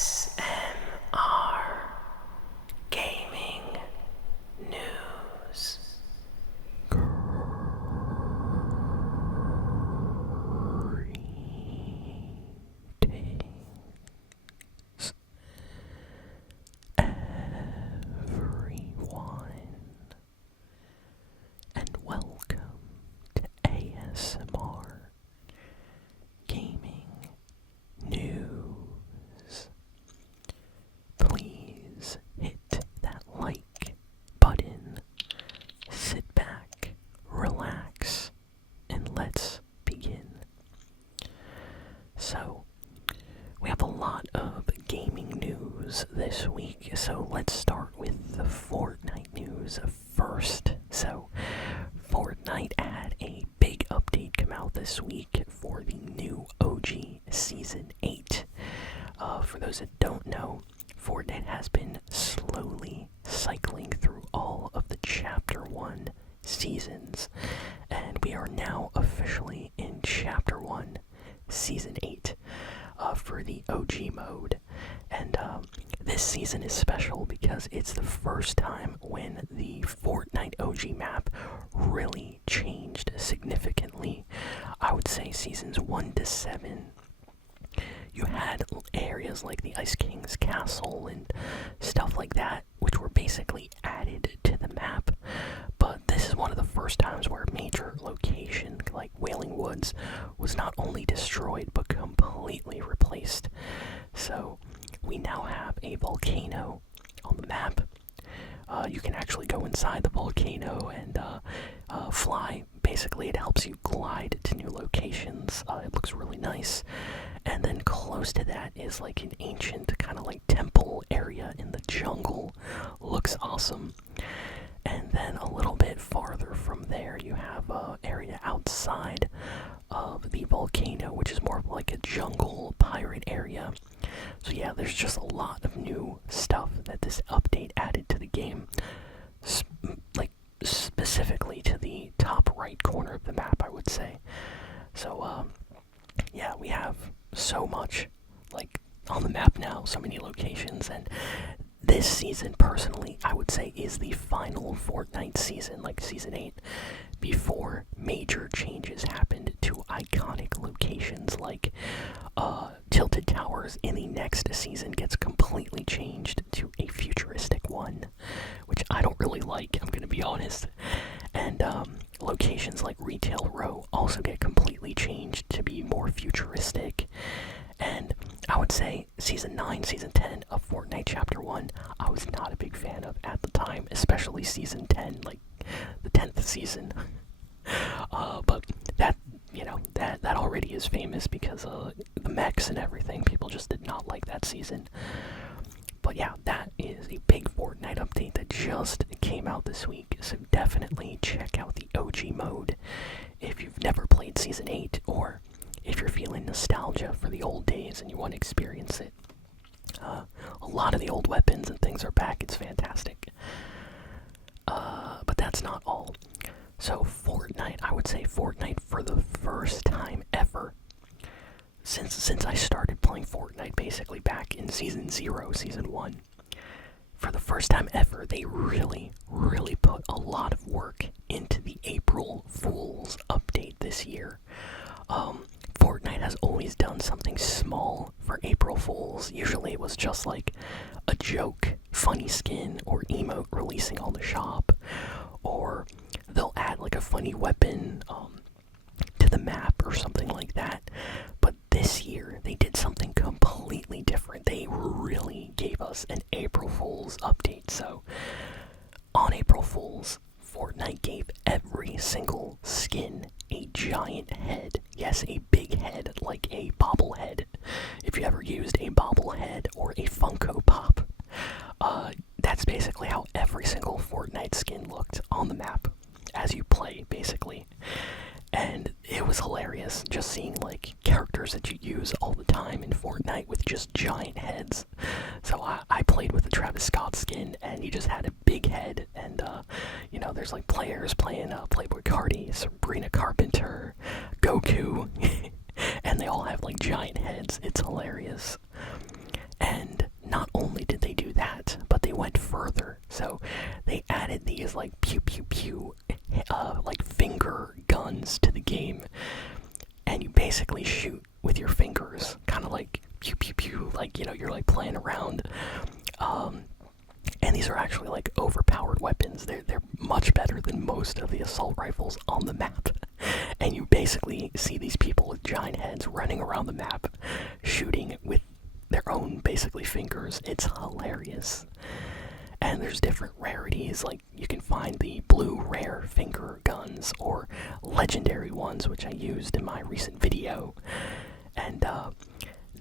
ASMR Gaming News. Greetings, everyone, and welcome to ASMR Gaming News. Please hit that like button, sit back, relax, and let's begin. So, we have a lot of gaming news this week, so let's start with the Fortnite news first. So, Fortnite had a big update come out this week for the new OG Season 8. For those that don't know, Fortnite has been slowly cycling through all of the Chapter 1 seasons, and we are now officially in Chapter 1, Season 8, for the OG mode. And this season is special because it's the first time when the Fortnite OG map really changed significantly. I would say Seasons 1 to 7, you had areas like the Ice King's castle and stuff like that, which were basically added to the map. But this is one of the first times where a major location like Wailing Woods was not only destroyed but completely replaced. So we now have a volcano on the map. You can actually go inside the volcano and fly. Basically, it helps you glide to new locations. It looks really nice. And then close to that is like an ancient kind of like temple area in the jungle. Looks awesome. And then a little bit farther from there, you have an area outside of the volcano, which is more of like a jungle pirate area. So yeah, there's just a lot of new stuff that this update added to the game. Like specifically to the top right corner of the map, I would say. So yeah, we have so much like on the map now, so many locations, and this season personally I would say is the final Fortnite season, like Season 8, before major changes happened to iconic locations like Tilted Towers in the next season gets completely changed to a futuristic one, which I don't really like, I'm gonna be honest. And locations like Retail Row also get completely changed to be more futuristic. And I would say Season 9, Season 10 of Fortnite Chapter 1, I was not a big fan of at the time, especially Season 10, like the 10th season. But that, you know, that already is famous because the mechs and everything, people just did not like that season. But yeah, that is a big Fortnite update that just came out this week, so definitely check out the OG mode if you've never played Season 8, or if you're feeling nostalgia for the old days and you want to experience it. A lot of the old weapons and things are back, it's fantastic. But that's not all. So Fortnite, I would say Fortnite for the first time ever, since I started playing Fortnite basically back in Season 0, Season 1, for the first time ever, they really put a lot of work into the April Fool's update this year. Fortnite has always done something small for April Fools. Usually it was just like a joke, funny skin, or emote releasing on the shop, or they'll add like a funny weapon to the map or something like that. But this year they did something completely different. They really gave us an April Fool's update. So on April Fool's, Fortnite gave every single skin a giant head. Yes, a big head, like a bobblehead. If you ever used a bobblehead or a Funko Pop, that's basically how every single Fortnite skin looked on the map as you play, basically. And it was hilarious just seeing like characters that you use all the time in Fortnite with just giant heads. So I played with the Travis Scott skin and he just had a big head, and you know, there's like players playing Playboy Cardi, Sabrina Carpenter, Goku, and they all have like giant heads. It's hilarious. And like, you're like playing around. And these are actually like overpowered weapons. They're much better than most of the assault rifles on the map. And you basically see these people with giant heads running around the map, shooting with their own basically fingers. It's hilarious. And there's different rarities, like you can find the blue rare finger guns or legendary ones, which I used in my recent video. And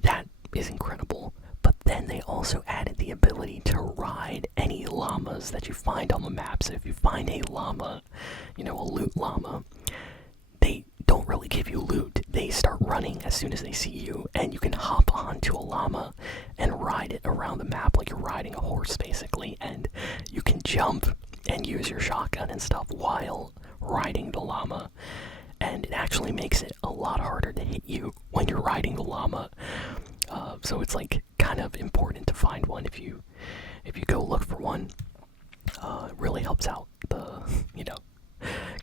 that is incredible. But then they also added the ability to ride any llamas that you find on the map. So if you find a llama, a loot llama, they don't really give you loot. They start running as soon as they see you, and you can hop onto a llama and ride it around the map like you're riding a horse, basically. And you can jump and use your shotgun and stuff while riding the llama. And it actually makes it a lot harder to hit you when you're riding the llama. So it's like kind of important to find one if you go look for one. It really helps out the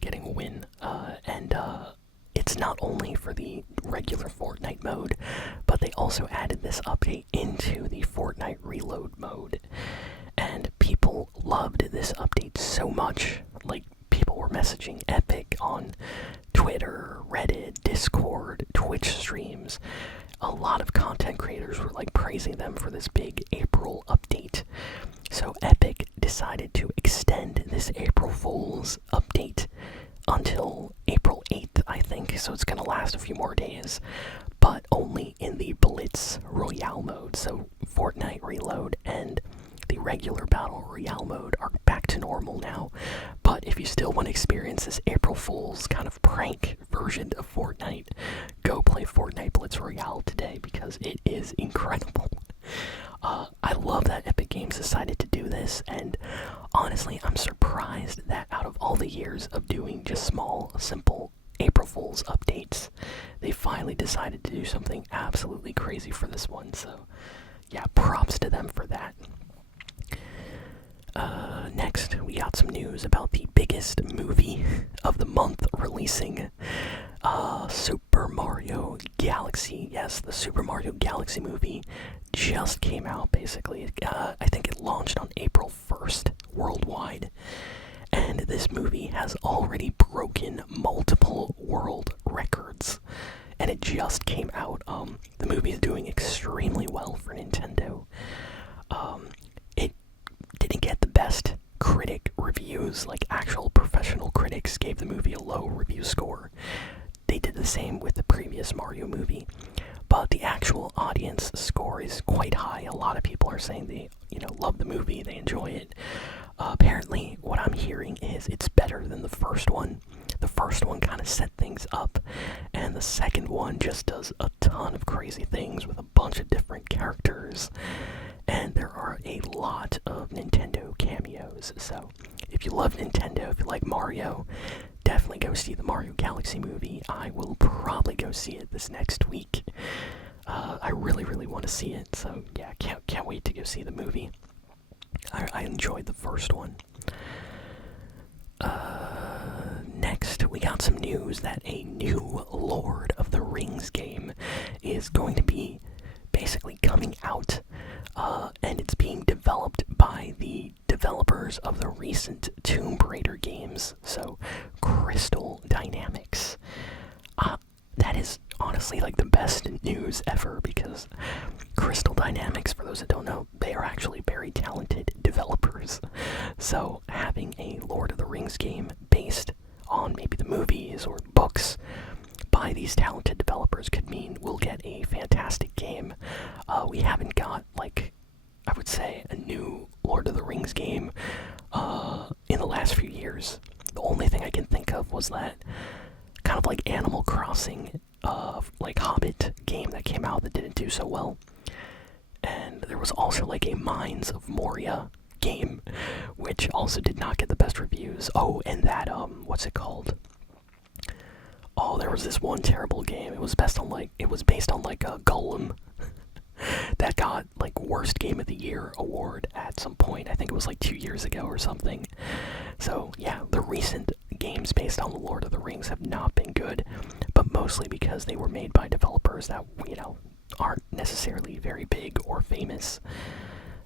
getting a win. And it's not only for the regular Fortnite mode, but they also added this update into the Fortnite Reload mode. And people loved this update so much. Like, people were messaging Epic on Twitter, Reddit, Discord, Twitch streams. A lot of content creators were like praising them for this big April update. So Epic decided to extend this April Fool's update until April 8th, I think. So it's going to last a few more days, but only in the Blitz Royale mode. So Fortnite Reload and the regular Battle Royale mode are back to normal now. But if you still want to experience this April Fool's kind of prank version of Fortnite, go play Fortnite Blitz Royale today because it is incredible. I love that Epic Games decided to do this, and honestly, I'm surprised that out of all the years of doing just small, simple April Fool's updates, they finally decided to do something absolutely crazy for this one. So, yeah, props to them for that. Next, we got some news about the biggest movie of the month releasing. Super Mario Galaxy. Yes, the Super Mario Galaxy movie just came out, basically. I think it launched on April 1st worldwide. And this movie has already broken multiple world records. And it just came out. The movie is doing extremely well for Nintendo. It didn't get the best critic reviews, like actual professional critics gave the movie a low review score. They did the same with the previous Mario movie, but the actual audience score is quite high. A lot of people are saying they, love the movie, they enjoy it. Apparently, what I'm hearing is it's better than the first one. The first one kind of set things up, and the second one just does a ton of crazy things with a bunch of different characters. And there are a lot of Nintendo cameos, so if you love Nintendo, if you like Mario, definitely go see the Mario Galaxy movie. I will probably go see it this next week. I really, really want to see it, so yeah, can't wait to go see the movie. I enjoyed the first one. Next, we got some news that a new Lord of the Rings game is going to be basically coming out, and it's being developed by the developers of the recent Tomb Raider games, so Crystal Dynamics. That is honestly like the best news ever, because Crystal Dynamics, for those that don't know, they are actually very talented developers. So having a Lord of the Rings game based on maybe the movies or books by these talented developers could mean we'll get a fantastic game. We haven't got, like, I would say, a new Lord of the Rings game in the last few years. The only thing I can think of was that kind of like Animal Crossing, like Hobbit game that came out that didn't do so well. And there was also like a Mines of Moria game, which also did not get the best reviews. Oh, and that, what's it called? Oh, there was this one terrible game. It was based on like a Golem that got like worst game of the year award at some point. I think it was like 2 years ago or something. So yeah, the recent games based on the Lord of the Rings have not been good, but mostly because they were made by developers that, aren't necessarily very big or famous.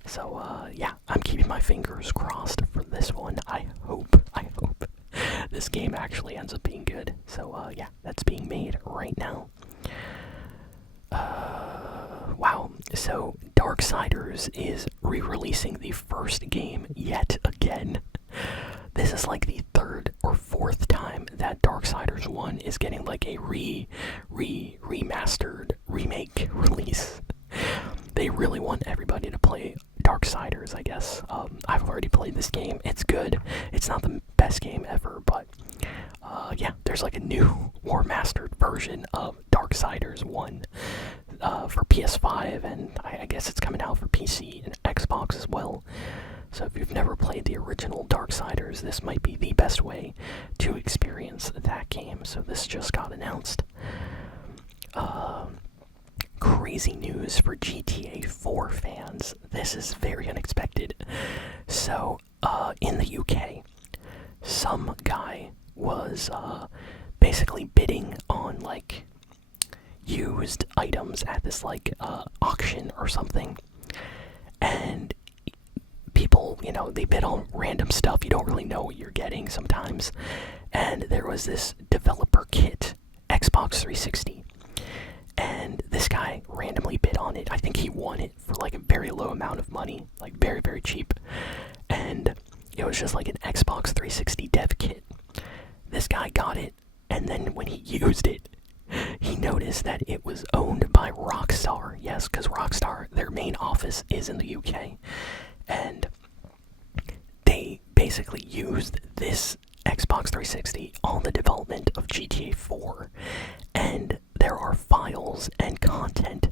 So, yeah, I'm keeping my fingers crossed for this one. I hope this game actually ends up being good. So, yeah, that's being made right now. Wow, so Darksiders is re-releasing the first game yet again. This is like the third or fourth time that Darksiders 1 is getting like a remastered remake release. They really want everybody to play Darksiders, I guess. I've already played this game. It's good. It's not the best game ever, but yeah, there's like a new remastered version of Darksiders 1 for PS5, and I guess it's coming out for PC and Xbox as well. So if you've never played the original Darksiders, this might be the best way to experience that game. So this just got announced. Crazy news for GTA 4 fans. This is very unexpected. So, in the UK, some guy was basically bidding on like used items at this like auction or something, and people, they bid on random stuff. You don't really know what you're getting sometimes. And there was this developer kit, Xbox 360, and this guy randomly bid on it. I think he won it for like a very low amount of money, like very, very cheap. And it was just like an Xbox 360 dev kit. This guy got it, and then when he used it, he noticed that it was owned by Rockstar. Yes, because Rockstar, their main office is in the UK. And they basically used this Xbox 360 on the development of GTA 4. And there are files and content,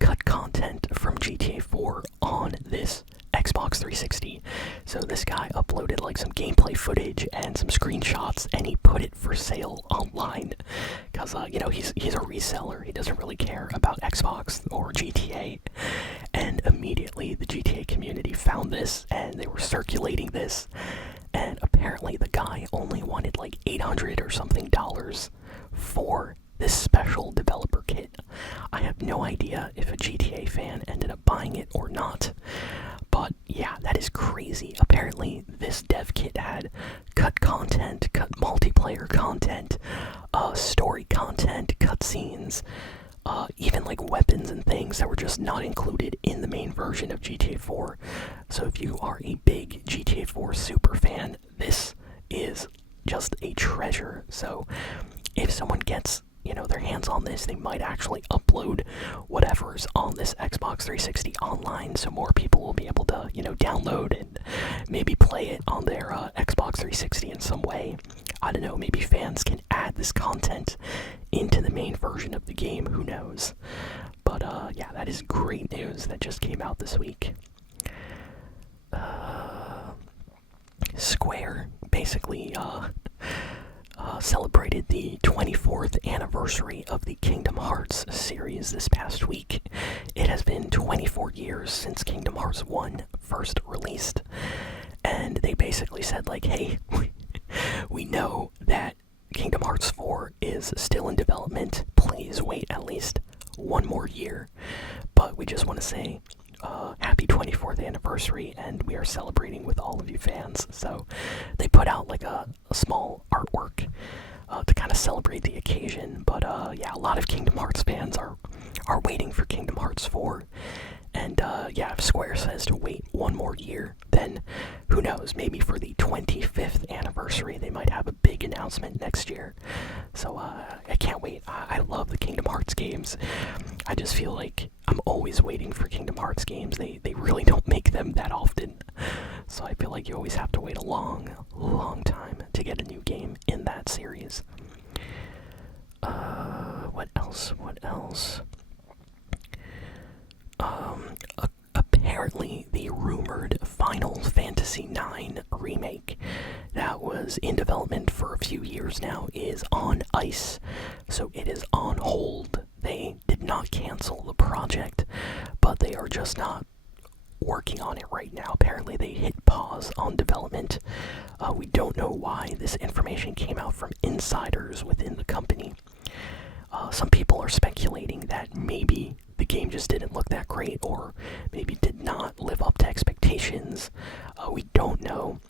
cut content from GTA 4 on this Xbox 360. So this guy uploaded like some gameplay footage and some screenshots, and he put it for sale online. Because, he's a reseller. He doesn't really care about Xbox or GTA. And immediately the GTA community found this, and they were circulating this. And apparently the guy only wanted like $800 or something for this special developer kit. I have no idea if a GTA fan ended up buying it or not. But yeah, that is crazy. Apparently this dev kit had cut content, cut multiplayer content, story content, cutscenes, even like weapons and things that were just not included in the main version of GTA 4. So if you are a big GTA 4 super fan, this is just a treasure. So if someone gets their hands on this, they might actually upload whatever's on this Xbox 360 online, so more people will be able to download and maybe play it on their Xbox 360 in some way. I don't know, maybe fans can add this content into the main version of the game, who knows. But yeah, that is great news that just came out this week. Square basically celebrated the 24th anniversary of the Kingdom Hearts series this past week. It has been 24 years since Kingdom Hearts 1 first released, and they basically said like, hey, we know that Kingdom Hearts 4 is still in development. Please wait at least one more year. But we just want to say happy 24th anniversary, and we are celebrating with all of you fans. So they put out like a small artwork to kind of celebrate the occasion. But yeah, a lot of Kingdom Hearts fans are waiting for Kingdom Hearts 4. And yeah, if Square says to wait one more year, then who knows, maybe for the 25th anniversary they might have a big announcement next year. So I can't wait. I love the Kingdom Hearts games. I just feel like I'm always waiting for Kingdom Hearts games. They really don't make them that often. So I feel like you always have to wait a long, long time to get a new game in that series. What else? Apparently the rumored Final Fantasy IX remake that was in development for a few years now is on ice. So it is on hold. They did not cancel the project, but they are just not working on it right now. Apparently they hit pause on development. We don't know why. This information came out from insiders within the company. Some people are speculating that maybe the game just didn't look that great, or maybe did not live up to expectations. We don't know.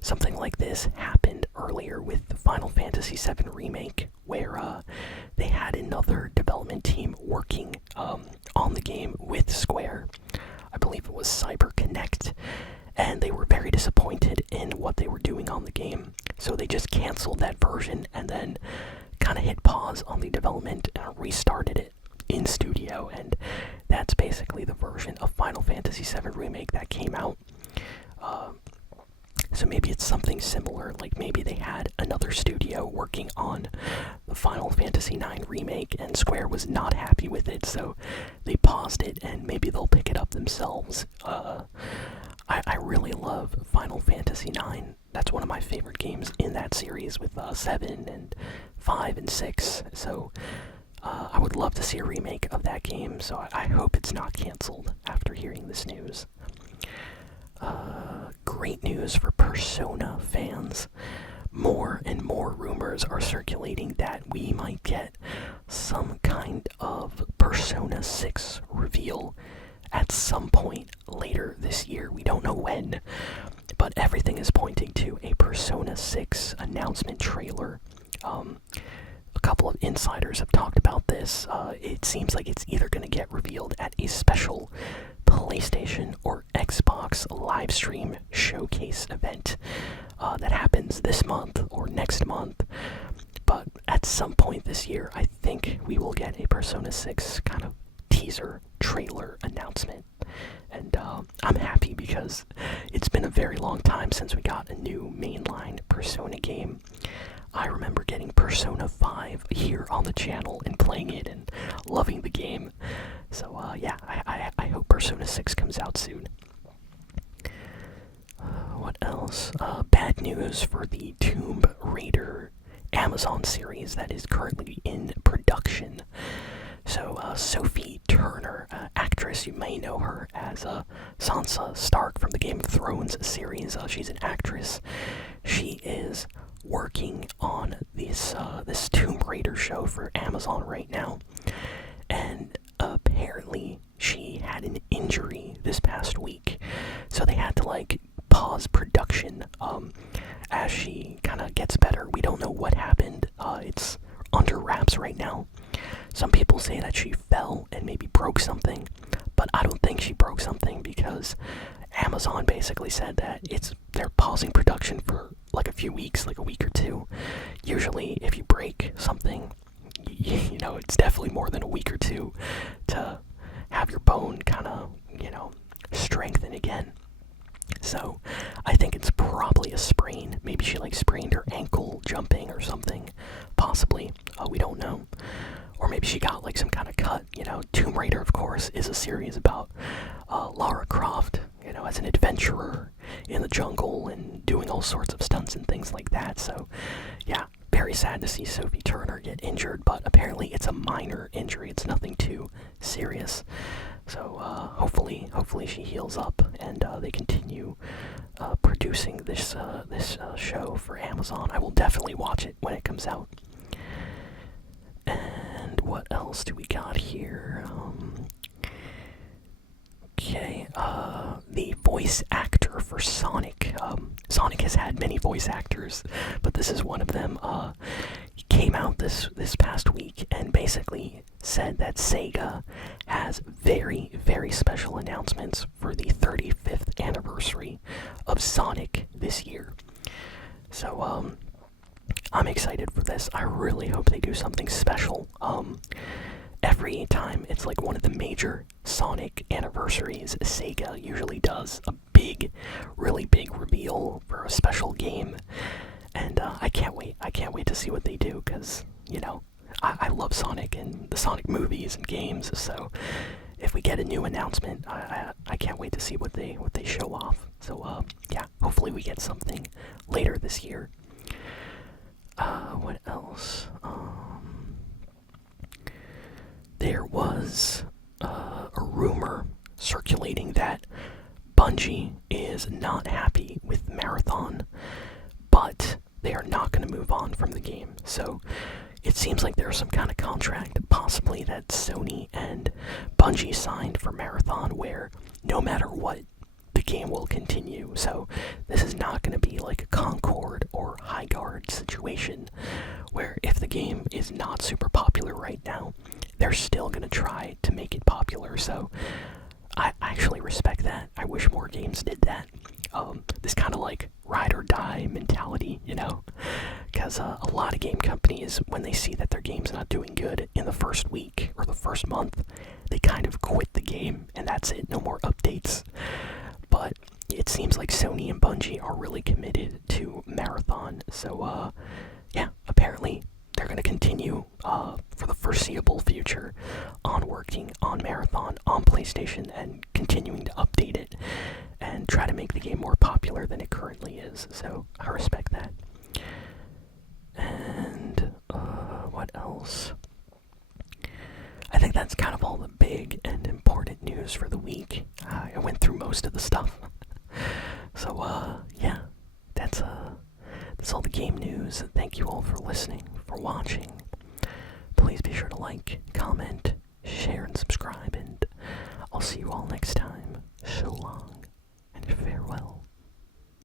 Something like this happened earlier with the Final Fantasy VII Remake, where they had another development team working on the game with Square. I believe it was CyberConnect, and they were very disappointed in what they were doing on the game. So they just canceled that version and then kind of hit pause on the development and restarted it in studio, and that's basically the version of Final Fantasy VII Remake that came out. So maybe it's something similar, like maybe they had another studio working on the Final Fantasy IX Remake and Square was not happy with it, so they paused it, and maybe they'll pick it up themselves. I really love Final Fantasy IX. That's one of my favorite games in that series, with 7 and 5 and 6, so I would love to see a remake of that game, so I hope it's not canceled after hearing this news. Great news for Persona fans. More and more rumors are circulating that we might get some kind of Persona 6 reveal at some point later this year. We don't know when, but everything is pointing to a Persona 6 announcement trailer. A couple of insiders have talked about this. It seems like it's either going to get revealed at a special PlayStation or Xbox livestream showcase event that happens this month or next month. But at some point this year, I think we will get a Persona 6 kind of teaser trailer announcement. And I'm happy because it's been a very long time since we got a new mainline Persona game. I remember getting Persona 5 here on the channel and playing it and loving the game. So yeah, I hope Persona 6 comes out soon. What else? Bad news for the Tomb Raider Amazon series that is currently in production. So Sophie Turner, actress, you may know her as Sansa Stark from the Game of Thrones series. She's an actress. She is working on this Tomb Raider show for Amazon right now, and apparently she had an injury this past week, so they had to pause production as she kind of gets better. We don't know what happened. It's under wraps right now. Some people say that she fell and maybe broke something, but I don't think she broke something, because Amazon basically said that they're pausing production for a few weeks, a week or two. Usually if you break something, you know, it's definitely more than a week or two to have your bone kind of, strengthen again. So I think it's probably a sprain. Maybe she sprained her ankle jumping or something, possibly. We don't know. Or maybe she got some kind of cut. Tomb Raider, of course, is a series about Lara Croft, as an adventurer in the jungle and doing all sorts of stunts and things like that. So yeah, very sad to see Sophie Turner get injured, but apparently it's a minor injury. It's nothing too serious. So hopefully she heals up and they continue producing this show for Amazon. I will definitely watch it when it comes out. And what else do we got here? Okay, the voice actor for Sonic. Sonic has had many voice actors, but this is one of them. He came out this past week and basically said that Sega has very, very special announcements for the 35th anniversary of Sonic this year. So, I'm excited for this. I really hope they do something special. Every time it's one of the major Sonic anniversaries, Sega usually does a really big reveal for a special game. And I can't wait. I can't wait to see what they do, because, I love Sonic and the Sonic movies and games. So if we get a new announcement, I can't wait to see what they show off. So yeah, hopefully we get something later this year. What else? There was a rumor circulating that Bungie is not happy with Marathon, but they are not going to move on from the game. So it seems like there's some kind of contract, possibly that Sony and Bungie signed for Marathon, where no matter what, the game will continue. So this is not going to be like a Concord or High Guard situation, where if the game is not super popular right now, they're still going to try to make it popular. So I actually respect that. I wish more games did that. This kind of like ride or die mentality, you know? Because a lot of game companies, when they see that their game's not doing good in the first week or the first month, they kind of quit the game and that's it, no more updates. But it seems like Sony and Bungie are really committed to Marathon. So, yeah, apparently they're going to continue for the foreseeable future on working on Marathon on PlayStation and continuing to update it and try to make the game more popular than it currently is. So I respect that. And what else? I think that's kind of all the big and important news for the week. I went through most of the stuff. So yeah, that's all the game news. Thank you all for listening, for watching. Please be sure to like, comment, share, and subscribe, and I'll see you all next time.